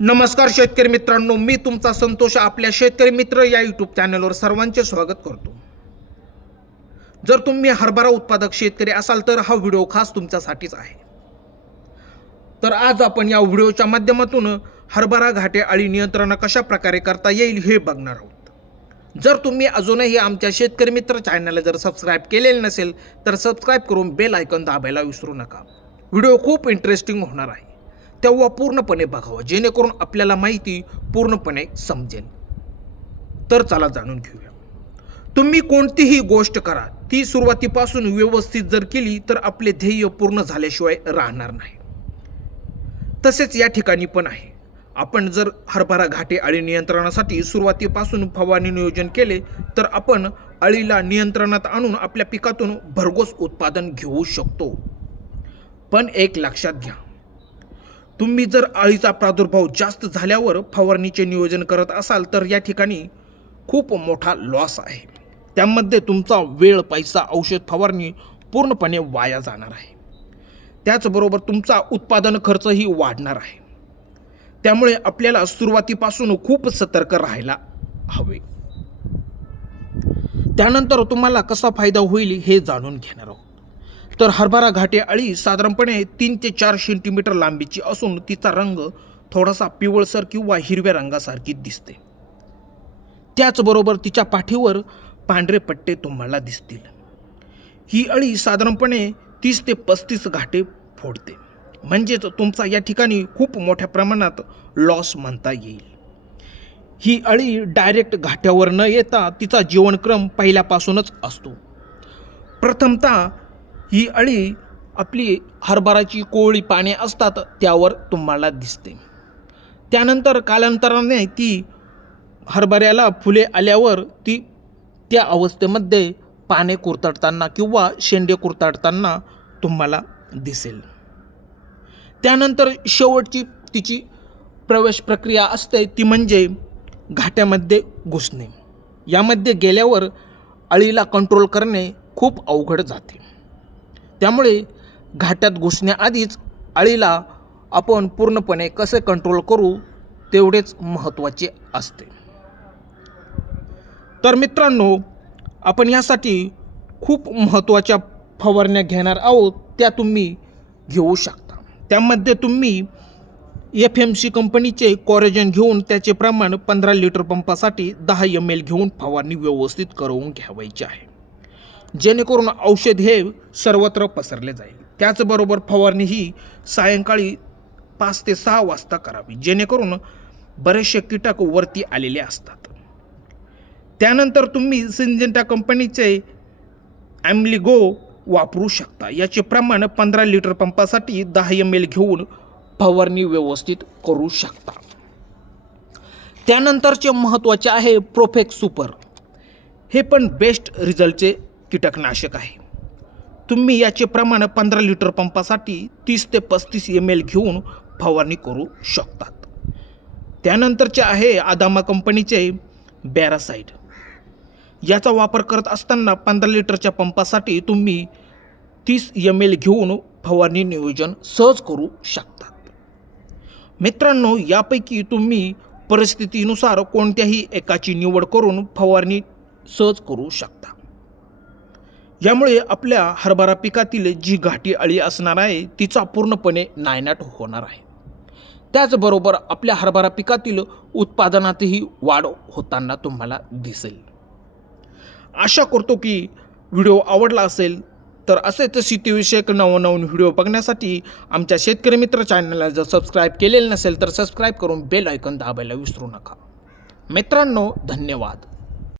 नमस्कार शेतकरी मित्रांनो, मी तुमचा संतोष आपल्या शेतकरी मित्र या यूट्यूब चॅनलवर सर्वांचे स्वागत करतो। जर तुम्ही हरभरा उत्पादक शेतकरी असाल तर हा व्हिडिओ खास तुमच्यासाठीच आहे। तर आज आपण या व्हिडिओच्या माध्यमातून हरभरा घाटे अळी नियंत्रण कशा प्रकारे करता येईल हे बघणार आहोत। जर तुम्ही अजूनही आमच्या शेतकरी मित्र चॅनलला जर सबस्क्राइब केलेले नसेल तर सबस्क्राइब करून बेल आयकॉन दाबायला विसरू नका। व्हिडिओ खूप इंटरेस्टिंग होणार आहे, तेव्हा पूर्णपणे बघावं जेणेकरून आपल्याला माहिती पूर्णपणे समजेल। तर चला जाणून घेऊया। तुम्ही कोणतीही गोष्ट करा ती सुरुवातीपासून व्यवस्थित जर केली तर आपले ध्येय पूर्ण झाल्याशिवाय राहणार नाही। तसेच या ठिकाणी पण आहे, आपण जर हरभरा घाटे अळी नियंत्रणासाठी सुरुवातीपासून फवारणी नियोजन केले तर आपण अळीला नियंत्रणात आणून आपल्या पिकातून भरघोस उत्पादन घेऊ शकतो। पण एक लक्षात घ्या, तुम्ही जर अळीचा प्रादुर्भाव जास्त झाल्यावर फवारणीचे नियोजन करत असाल तर या ठिकाणी खूप मोठा लॉस आहे। त्यामध्ये तुमचा वेळ, पैसा, औषध फवारणी पूर्णपणे वाया जाणार आहे। त्याचबरोबर तुमचा उत्पादन खर्चही वाढणार आहे। त्यामुळे आपल्याला सुरुवातीपासून खूप सतर्क राहायला हवे। त्यानंतर तुम्हाला कसा फायदा होईल हे जाणून घेणार आहोत। तर हरभरा घाटे अळी साधारणपणे 3 ते 4 सेंटीमीटर लांबीची असून तिचा रंग थोडासा पिवळसर किंवा हिरव्या रंगासारखी दिसते। त्याचबरोबर तिच्या पाठीवर पांढरे पट्टे तुम्हाला दिसतील। ही अळी साधारणपणे 30 ते 35 घाटे फोडते, म्हणजेच तुमचा या ठिकाणी खूप मोठ्या प्रमाणात लॉस म्हणता येईल। ही अळी डायरेक्ट घाट्यावर न येता तिचा जीवनक्रम पहिल्यापासूनच असतो। प्रथमतः ही अळी आपली हरभराची कोवळी पाने असतात त्यावर तुम्हाला दिसते। त्यानंतर कालांतराने ती हरभऱ्याला फुले आल्यावर ती त्या अवस्थेमध्ये पाने कुरतडताना किंवा शेंडे कुरतडताना तुम्हाला दिसेल। त्यानंतर शेवटची तिची प्रवेश प्रक्रिया असते ती म्हणजे घाट्यामध्ये घुसणे। यामध्ये गेल्यावर अळीला कंट्रोल करणे खूप अवघड जाते। त्यामुळे घाट्यात घुसण्याआधीच अळीला आपण पूर्णपणे कसे कंट्रोल करू तेवढेच महत्त्वाचे असते। तर मित्रांनो, आपण यासाठी खूप महत्त्वाच्या फवारण्या घेणार आहोत, त्या तुम्ही घेऊ शकता। त्यामध्ये तुम्ही FMC कंपनीचे कोरेजन घेऊन त्याचे प्रमाण 15 लिटर पंपासाठी 10 ml घेऊन फवारणी व्यवस्थित करून घ्यावायची आहे, जेणेकरून औषध हे सर्वत्र पसरले जाईल। त्याचबरोबर फवारणी ही सायंकाळी 5 ते 6 वाजता करावी, जेणेकरून बरेचसे कीटक वरती आलेले असतात। त्यानंतर तुम्ही सिंजेंटा कंपनीचे ॲम्लिगो वापरू शकता। याचे प्रमाण 15 लिटर पंपासाठी 10 ml घेऊन फवारणी व्यवस्थित करू शकता। त्यानंतरचे महत्त्वाचे आहे प्रोफेक्स सुपर। हे पण बेस्ट रिझल्टचे कीटकनाशक आहे। तुम्ही याचे प्रमाण 15 लिटर पंपासाठी 30 ते 35 ml घेऊन फवारणी करू शकतात। त्यानंतरचे आहे आदामा कंपनीचे बॅरासाइड। याचा वापर करत असताना 15 लिटरच्या पंपासाठी तुम्ही 30 ml घेऊन फवारणी नियोजन सहज करू शकतात। मित्रांनो, यापैकी तुम्ही परिस्थितीनुसार कोणत्याही एकाची निवड करून फवारणी सहज करू शकता। यामुळे आपल्या हरभरा पिकातील जी घाटी अळी असणार आहे तिचा पूर्णपणे नायनाट होणार आहे। त्याचबरोबर आपल्या हरभरा पिकातील उत्पादनातही वाढ होताना तुम्हाला दिसेल। आशा करतो की व्हिडिओ आवडला असेल। तर असेच शेतीविषयक नवनवीन व्हिडिओ बघण्यासाठी आमच्या शेतकरी मित्र चॅनलला जर सबस्क्राईब केलेले नसेल तर सबस्क्राईब करून बेल आयकॉन दाबायला विसरू नका। मित्रांनो, धन्यवाद।